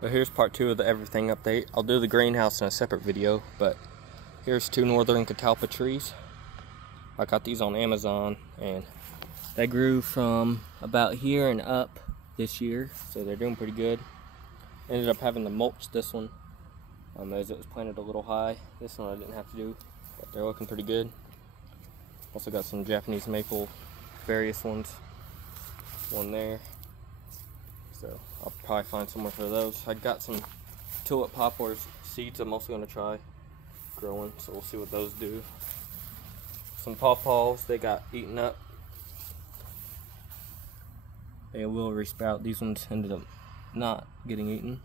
Well, here's part 2 of the everything update. I'll do the greenhouse in a separate video, but here's 2 northern catalpa trees. I got these on Amazon, and they grew from about here and up this year, so they're doing pretty good. Ended up having to mulch this one as it was planted a little high. This one I didn't have to do, but they're looking pretty good. Also got some Japanese maple, various ones. One there. So I'll probably find somewhere for those. I got some tulip poplars seeds I'm also going to try growing, so we'll see what those do. Some pawpaws, they got eaten up. They will resprout. These ones ended up not getting eaten.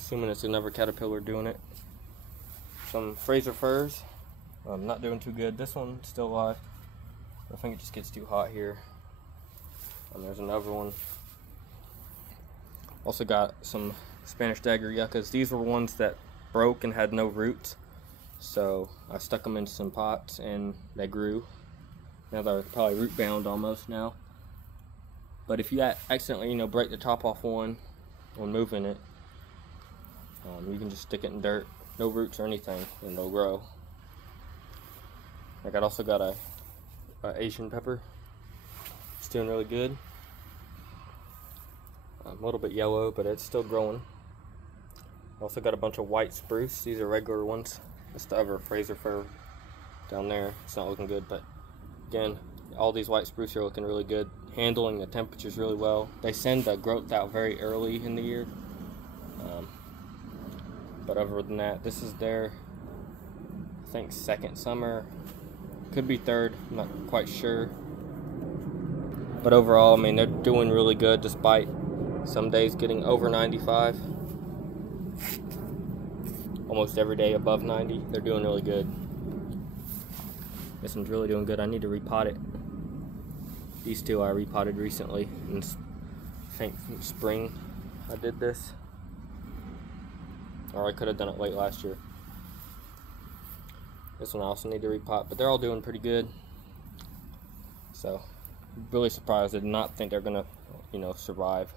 Assuming it's another caterpillar doing it. Some Fraser firs, not doing too good. This one's still alive. I think it just gets too hot here. And there's another one. Also got some Spanish dagger yuccas. These were ones that broke and had no roots, so I stuck them in some pots and they grew. Now they're probably root bound almost now. But if you accidentally, break the top off one when moving it, you can just stick it in dirt, no roots or anything, and they'll grow. I also got a Asian pepper. It's doing really good. A little bit yellow, but it's still growing. Also got a bunch of white spruce. These are regular ones. That's the other Fraser fir down there. It's not looking good, but again, all these white spruce are looking really good. Handling the temperatures really well. They send the growth out very early in the year. But other than that, this is their, I think, second summer. Could be third, I'm not quite sure. But overall, they're doing really good despite some days getting over 95. Almost every day above 90. They're doing really good. This one's really doing good. I need to repot it. These two I repotted recently. In, I think spring I did this. Or I could have done it late last year. This one I also need to repot, but they're all doing pretty good. So, really surprised. I did not think they're gonna, survive.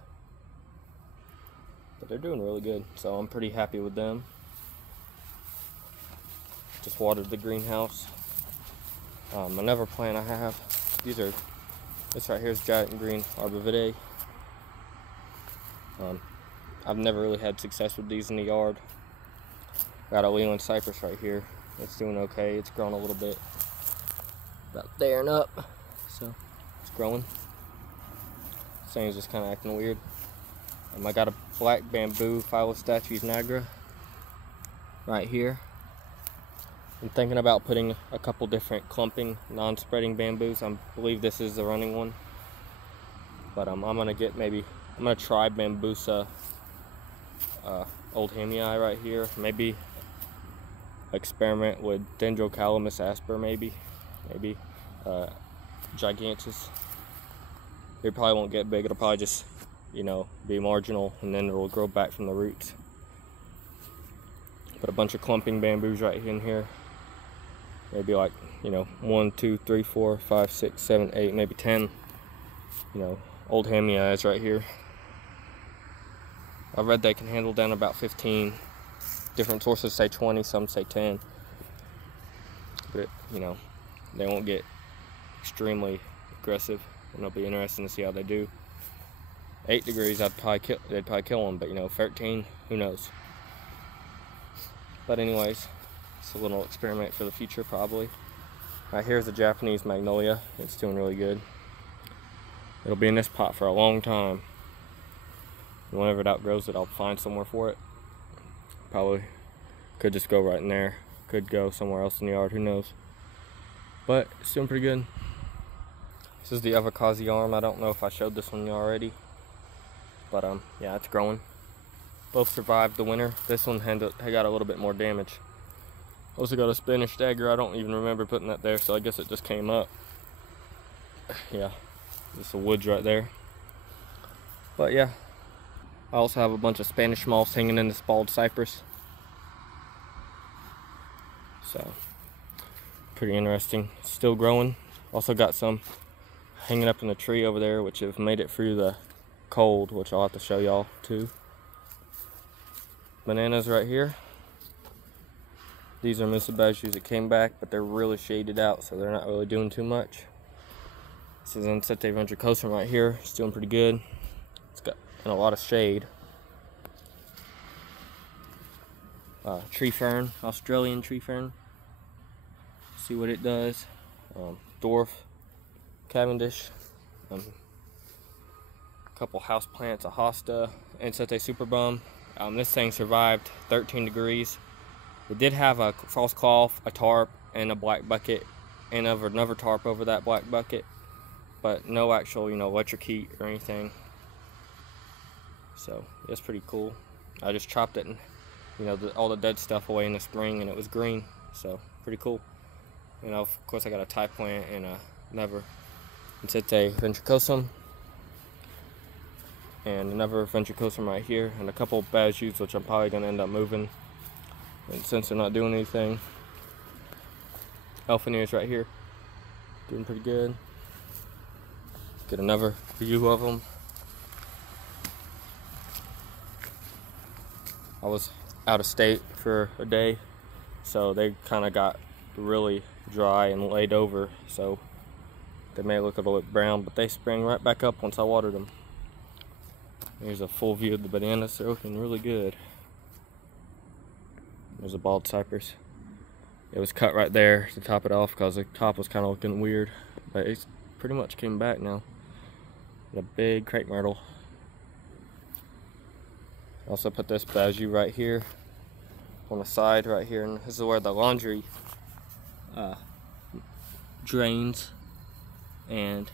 But they're doing really good, so I'm pretty happy with them. Just watered the greenhouse. Another plant I have, this right here is giant green arborvitae. I've never really had success with these in the yard. Got a Leland cypress right here. It's doing okay. It's grown a little bit. About there and up. So, it's growing. This thing's just kind of acting weird. I got a black bamboo Phyllostatys nigra right here. I'm thinking about putting a couple different clumping, non-spreading bamboos. I believe this is the running one. But I'm gonna try Bambusa Oldhamii right here. Maybe experiment with Dendrocalamus asper, maybe Gigantus. It probably won't get big. It'll probably just, be marginal, and then it'll grow back from the roots. Put a bunch of clumping bamboos right in here. Maybe like, 1, 2, 3, 4, 5, 6, 7, 8, maybe 10. Oldhamii is right here. I read they can handle down about 15. Different sources say 20, some say 10. But, they won't get extremely aggressive, and it'll be interesting to see how they do. 8 degrees, they'd probably kill them, but 13, who knows. But anyways, it's a little experiment for the future, probably. Right here's the Japanese magnolia. It's doing really good. It'll be in this pot for a long time. And whenever it outgrows it, I'll find somewhere for it. Probably could just go right in there. Could go somewhere else in the yard, who knows. But it's doing pretty good. This is the Avocazzi arm. I don't know if I showed this one already. But yeah, it's growing. Both survived the winter. This one had got a little bit more damage. Also got a Spanish dagger. I don't even remember putting that there, so I guess it just came up. Yeah, just the woods right there. But yeah, I also have a bunch of Spanish moss hanging in this bald cypress. So, pretty interesting. Still growing. Also got some hanging up in the tree over there, which have made it through the cold, which I'll have to show y'all too. bananas right here. These are Musubajus that came back, but they're really shaded out, so they're not really doing too much. This is Ensete ventricosum right here. It's doing pretty good. It's got a lot of shade. Tree fern, Australian tree fern. See what it does. Dwarf, Cavendish. A couple house plants, a hosta, Ensete superbum. This thing survived 13 degrees. It did have a false cloth, a tarp, and a black bucket, and another tarp over that black bucket, but no actual, electric heat or anything. So it's pretty cool. I just chopped it and, all the dead stuff away in the spring, and it was green. So pretty cool. Of course, I got a Thai plant and another Ensete ventricosum, and another ventricosum right here, and a couple Bajus, which I'm probably gonna end up moving. And since they're not doing anything, Elfiniers right here, doing pretty good. Get another view of them. I was out of state for a day, so they kind of got really dry and laid over, so they may look a little bit brown, but they sprang right back up once I watered them. Here's a full view of the bananas. They're looking really good. There's a bald cypress. It was cut right there to top it off because the top was kind of looking weird, but it's pretty much came back now. Got a big crepe myrtle. Also put this Baju right here on the side right here, and this is where the laundry drains and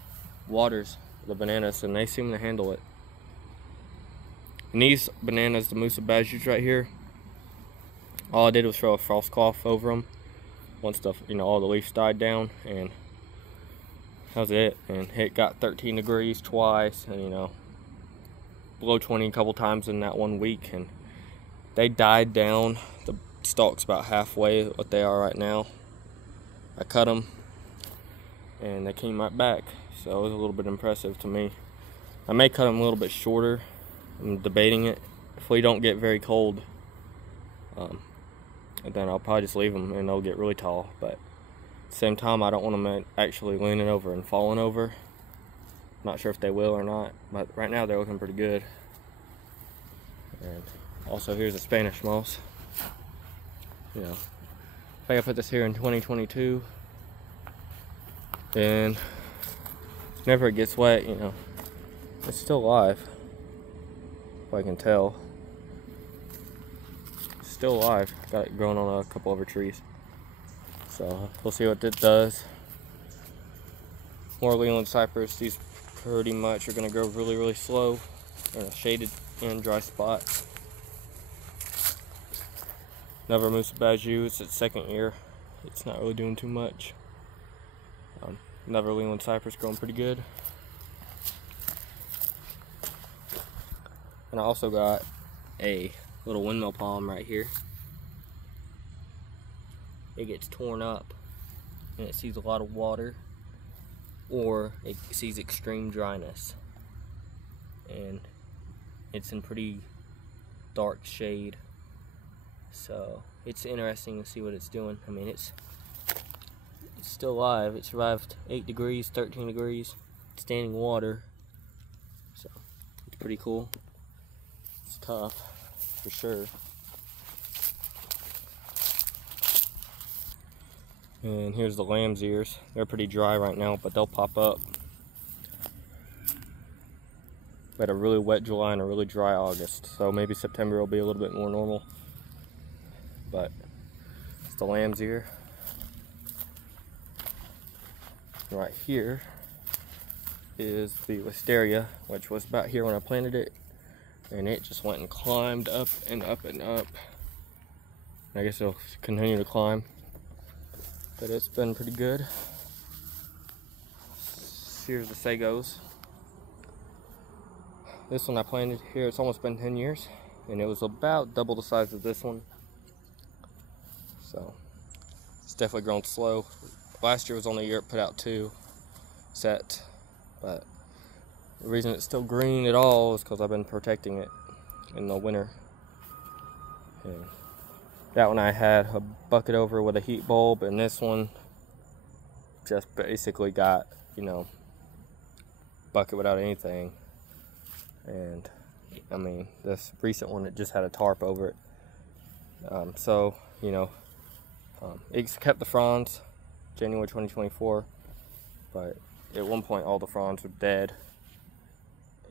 waters the bananas, and they seem to handle it. And these bananas, the Musubajus right here, all I did was throw a frost cloth over them once the all the leaves died down, and that was it. And it got 13 degrees twice, and below 20 a couple times in that 1 week, and they died down. The stalk's about halfway what they are right now. I cut them, and they came right back, so it was a little bit impressive to me. I may cut them a little bit shorter. I'm debating it. If we don't get very cold, then I'll probably just leave them and they'll get really tall. But at the same time, I don't want them actually leaning over and falling over. Not sure if they will or not, but right now they're looking pretty good. And also, here's a Spanish moss. If I put this here in 2022, then whenever it gets wet, it's still alive. If I can tell. Still alive. Got it growing on a couple other trees. So we'll see what it does. More Leland cypress. These pretty much are going to grow really, really slow in a shaded and dry spot. Another Musubaju. It's its second year. It's not really doing too much. Another Leland cypress growing pretty good. And I also got a little windmill palm right here. It gets torn up and it sees a lot of water, or it sees extreme dryness, and it's in pretty dark shade, so it's interesting to see what it's doing. I mean, it's still alive. It survived 8 degrees, 13 degrees, standing water, so it's pretty cool. It's tough for sure. And here's the lamb's ears. They're pretty dry right now, but they'll pop up. We had a really wet July and a really dry August, so maybe September will be a little bit more normal. But it's the lamb's ear. Right here is the wisteria, which was about here when I planted it, and it just went and climbed up and up and up. I guess it'll continue to climb, but it's been pretty good. Here's the sagos. This one I planted here, it's almost been 10 years, and it was about double the size of this one. So it's definitely grown slow. Last year was only a year it put out 2 sets, but the reason it's still green at all is because I've been protecting it in the winter. And that one I had a bucket over with a heat bulb, and this one just basically got, you know, bucket without anything. And I mean, this recent one, it just had a tarp over it. So, you know, it's kept the fronds January 2024, but at one point all the fronds were dead,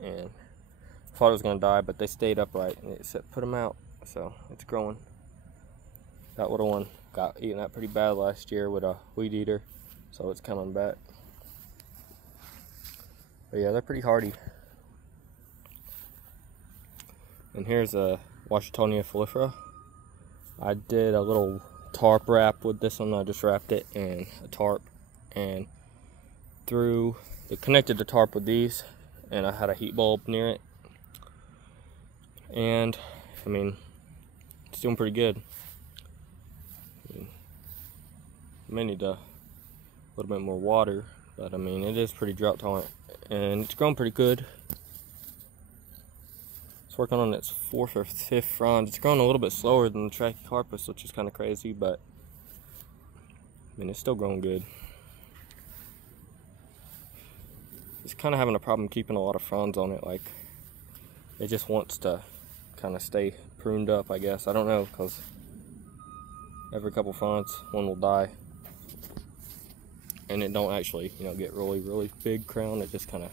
and I thought it was going to die, but they stayed upright, and it said put them out. So it's growing. That little one got eaten up pretty bad last year with a weed eater, so it's coming back. But yeah, they're pretty hardy. And here's a Washingtonia foliifera. I did a little tarp wrap with this one. I just wrapped it in a tarp and connected the tarp with these, and I had a heat bulb near it. And I mean, it's doing pretty good. May need a little bit more water, but I mean, it is pretty drought tolerant, and it's growing pretty good. It's working on its 4th or 5th frond. It's growing a little bit slower than the Trachycarpus, which is kind of crazy, but I mean, it's still growing good. It's kind of having a problem keeping a lot of fronds on it. Like, it just wants to kind of stay pruned up, I guess. I don't know, because every couple fronds, one will die. And it don't actually, you know, get really big crown. It just kind of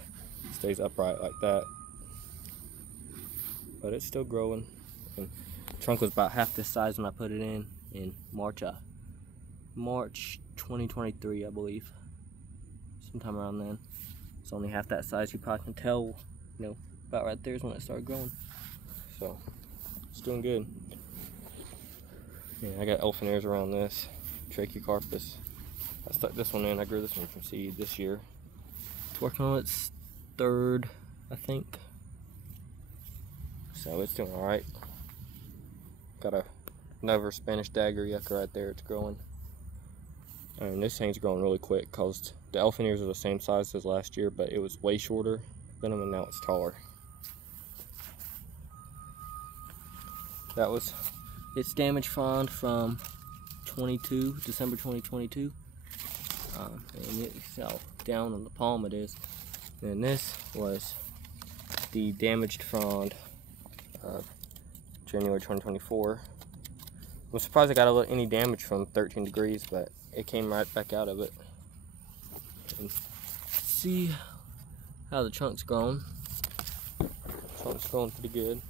stays upright like that. But it's still growing. And the trunk was about half this size when I put it in March 2023, I believe. Sometime around then. It's only half that size. You probably can tell, you know, about right there is when it started growing. So it's doing good. Yeah, I got elephant ears around this Trachycarpus. I stuck this one in. I grew this one from seed this year. It's working on its 3rd, I think. So it's doing alright. Got another Spanish dagger yucca right there. It's growing. And this thing's growing really quick because the elephant ears are the same size as last year, but it was way shorter than them, and now it's taller. That was its damage frond from December 2022. And it's how down on the palm it is. And this was the damaged frond of January 2024. I'm surprised I got any damage from 13 degrees, but it came right back out of it. And see how the trunk's growing. Trunk's growing pretty good.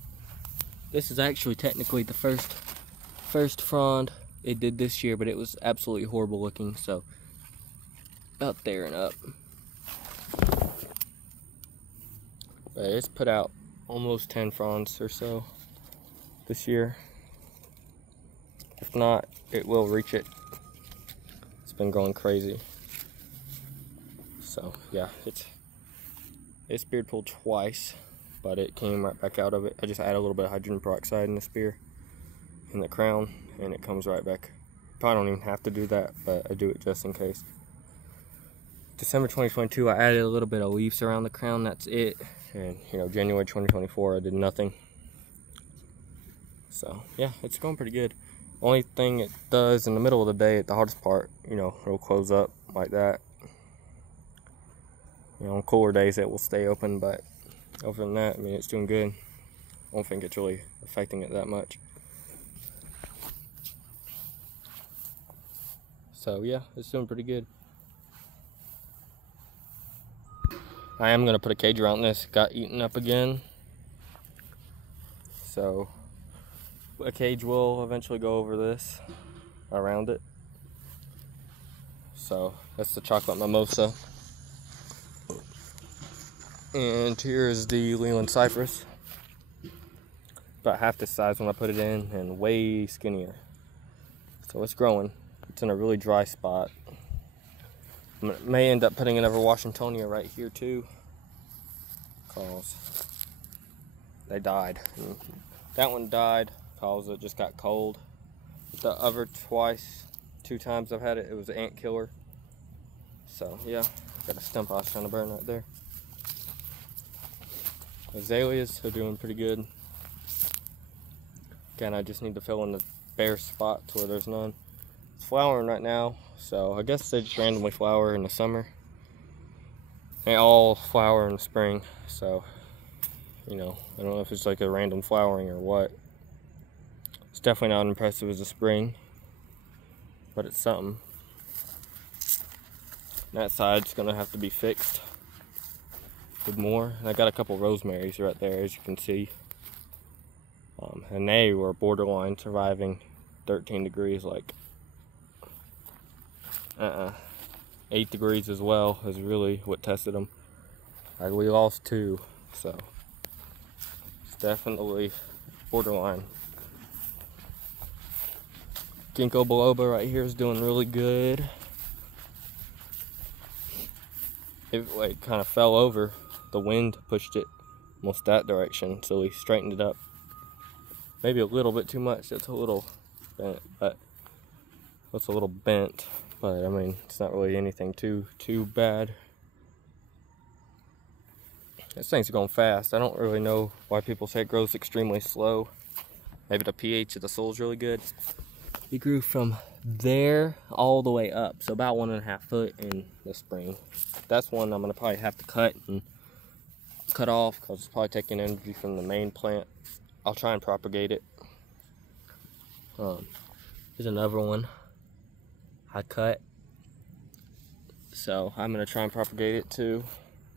This is actually technically the first frond it did this year, but it was absolutely horrible looking, so about there and up. But it's put out almost 10 fronds or so this year. If not, it will reach it. It's been going crazy. So yeah, it's spear pulled twice, but it came right back out of it. I just add a little bit of hydrogen peroxide in the spear, in the crown, and it comes right back. Probably don't even have to do that, but I do it just in case. December 2022, I added a little bit of leaves around the crown, that's it. And you know, January 2024, I did nothing. So yeah, it's going pretty good. Only thing it does in the middle of the day, at the hardest part, you know, it'll close up like that. You know, on cooler days it will stay open, but other than that, I mean, it's doing good. I don't think it's really affecting it that much. So yeah, it's doing pretty good. I am gonna put a cage around this. Got eaten up again. So a cage will eventually go over this, around it. So that's the chocolate mimosa. And here is the Leland cypress. About half this size when I put it in, and way skinnier. So it's growing. It's in a really dry spot. I may end up putting another Washingtonia right here too, cause they died. And that one died cause it just got cold. The other two times I've had it, it was an ant killer. So yeah, got a stump I was trying to burn right there. Azaleas are doing pretty good. Again, I just need to fill in the bare spots where there's none. It's flowering right now, so I guess they just randomly flower in the summer. They all flower in the spring, so, you know, I don't know if it's like a random flowering or what. It's definitely not impressive as a spring, but it's something. That side's gonna have to be fixed with more. And I got a couple rosemaries right there, as you can see. And they were borderline surviving 13 degrees, like 8 degrees as well is really what tested them. Like, we lost 2, so it's definitely borderline. Ginkgo biloba right here is doing really good. It like kind of fell over. The wind pushed it almost that direction, so we straightened it up. Maybe a little bit too much. It's a little bent, but it's a little bent. But I mean, it's not really anything too bad. This thing's going fast. I don't really know why people say it grows extremely slow. Maybe the pH of the soil is really good. It grew from there all the way up, so about 1.5 foot in the spring. That's one I'm gonna probably have to cut off because it's probably taking energy from the main plant. I'll try and propagate it. Here's another one I cut, so I'm gonna try and propagate it too.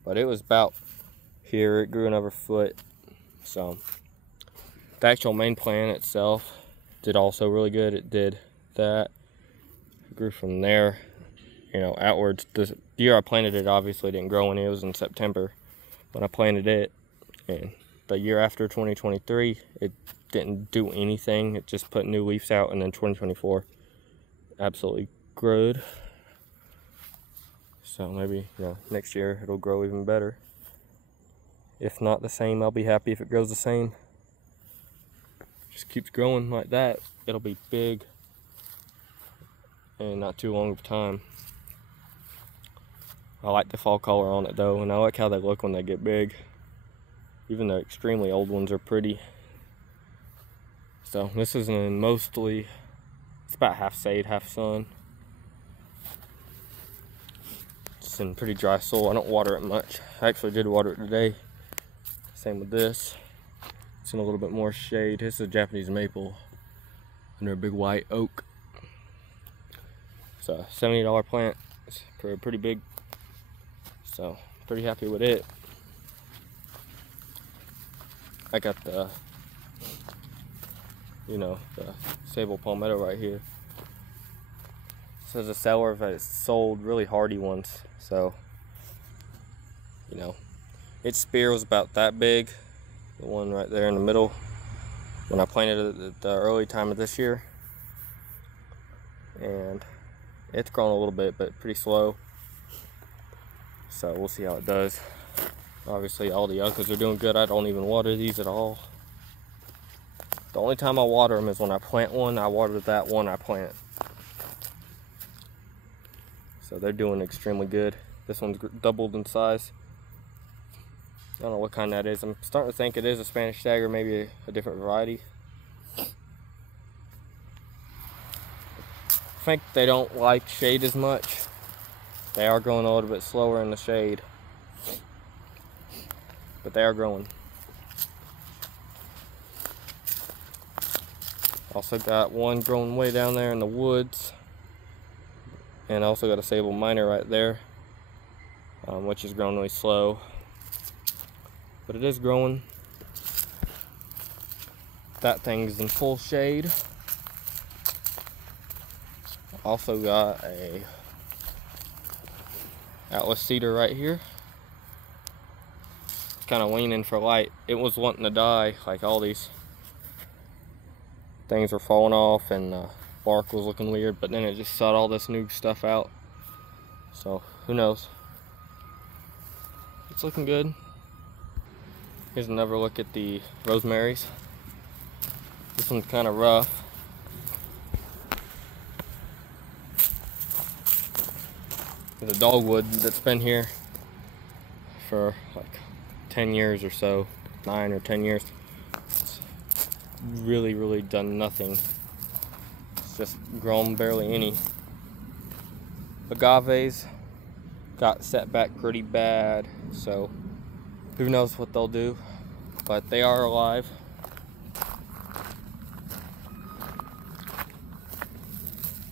But it was about here. It grew another foot. So the actual main plant itself did also really good. It did that. It grew from there, you know, outwards. The year I planted it obviously didn't grow any. It was in September when I planted it, and the year after 2023 it didn't do anything. It just put new leaves out, and then 2024 absolutely grew. So maybe, you know, next year it'll grow even better. If not the same, I'll be happy if it grows the same. Just keeps growing like that, it'll be big and not too long of time. I like the fall color on it though, and I like how they look when they get big. Even the extremely old ones are pretty. So this is mostly, it's about half shade, half sun. It's in pretty dry soil. I don't water it much. I actually did water it today. Same with this. It's in a little bit more shade. This is a Japanese maple under a big white oak. It's a $70 plant. It's pretty big. So pretty happy with it. I got the, you know, the sable palmetto right here. This is a seller that sold really hardy ones. So, you know, its spear was about that big. The one right there in the middle when I planted it at the early time of this year. And it's grown a little bit, but pretty slow. So we'll see how it does. Obviously all the yuccas are doing good. I don't even water these at all. The only time I water them is when I plant one. I water that one I plant. So they're doing extremely good. This one's doubled in size. I don't know what kind that is. I'm starting to think it is a Spanish stagger, maybe a different variety. I think they don't like shade as much. They are growing a little bit slower in the shade, but they are growing. Also got one growing way down there in the woods, and I also got a sable minor right there, which is growing really slow, but it is growing. That thing's in full shade. Also got a Atlas cedar right here. It's kind of leaning for light. It was wanting to die. Like, all these things were falling off and the bark was looking weird, but then it just sought all this new stuff out. So who knows? It's looking good. Here's another look at the rosemaries. This one's kind of rough. There's a dogwood that's been here for like 10 years or so, 9 or 10 years. It's really done nothing. It's just grown barely any. Agaves got set back pretty bad, so who knows what they'll do, but they are alive.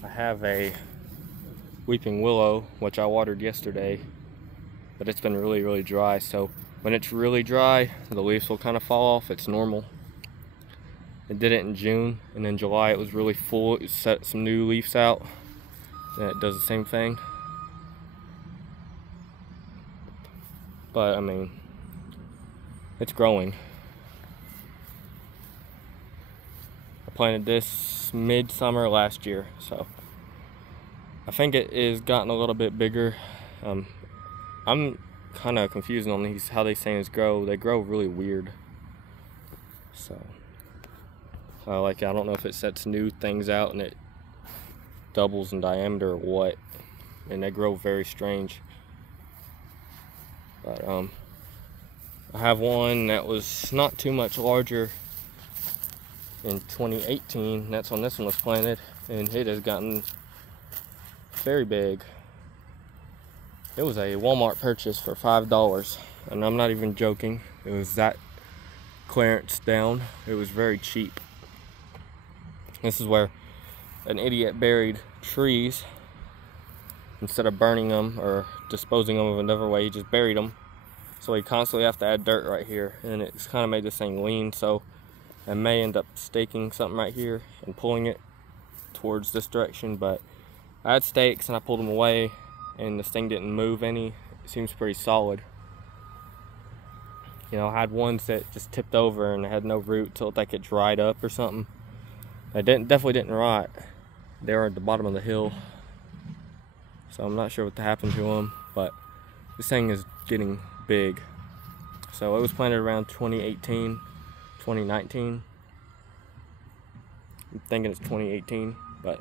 I have a weeping willow, which I watered yesterday, but it's been really dry, so when it's really dry, the leaves will kind of fall off. It's normal. It did it in June, and in July it was really full. It set some new leaves out, and it does the same thing. But I mean, it's growing. I planted this midsummer last year, so I think it is gotten a little bit bigger. I'm kind of confused on these, how they say these grow. They grow really weird. So I don't know if it sets new things out and it doubles in diameter or what, and they grow very strange. But I have one that was not too much larger in 2018. That's when this one was planted, and it has gotten very big. It was a Walmart purchase for $5, and I'm not even joking. It was that clearance down. It was very cheap. This is where an idiot buried trees. Instead of burning them or disposing them of another way, he just buried them. So we constantly have to add dirt right here, and it's kind of made this thing lean, so I may end up staking something right here and pulling it towards this direction. But I had stakes and I pulled them away, and this thing didn't move any. It seems pretty solid. You know, I had ones that just tipped over and had no root till like it dried up or something. It definitely didn't rot. They were at the bottom of the hill, so I'm not sure what happened to them, but this thing is getting big. So it was planted around 2018, 2019. I'm thinking it's 2018, but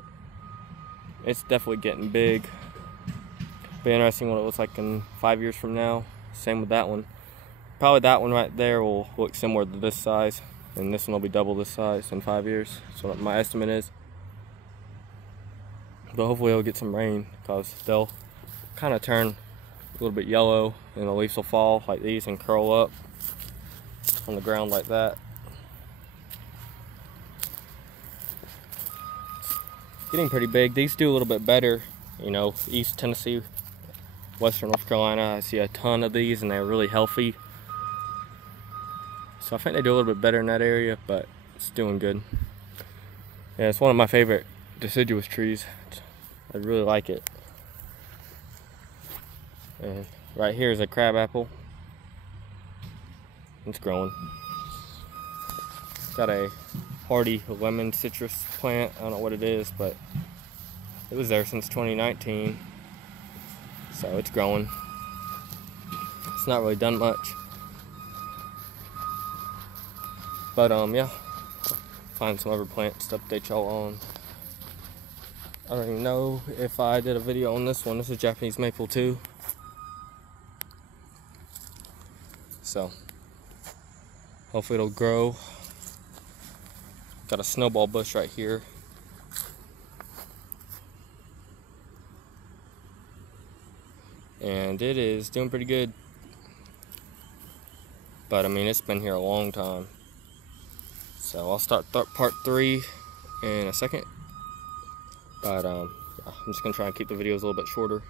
it's definitely getting big. Be interesting what it looks like in 5 years from now. Same with that one. Probably that one right there will look similar to this size, and this one will be double this size in 5 years. That's what my estimate is. But hopefully it'll get some rain, because they'll kind of turn a little bit yellow, and the leaves will fall like these and curl up on the ground like that. It's getting pretty big. These do a little bit better, you know, East Tennessee, Western North Carolina. I see a ton of these, and they're really healthy. So I think they do a little bit better in that area, but it's doing good. Yeah, it's one of my favorite deciduous trees. I really like it. And right here is a crabapple. It's growing. Got a hardy lemon citrus plant. I don't know what it is, but it was there since 2019. So it's growing. It's not really done much. But yeah, find some other plants to update y'all on. I don't even know if I did a video on this one. This is Japanese maple too. So hopefully it'll grow. Got a snowball bush right here. And it is doing pretty good. But I mean, it's been here a long time. So I'll start part 3 in a second. But I'm just gonna try and keep the videos a little bit shorter.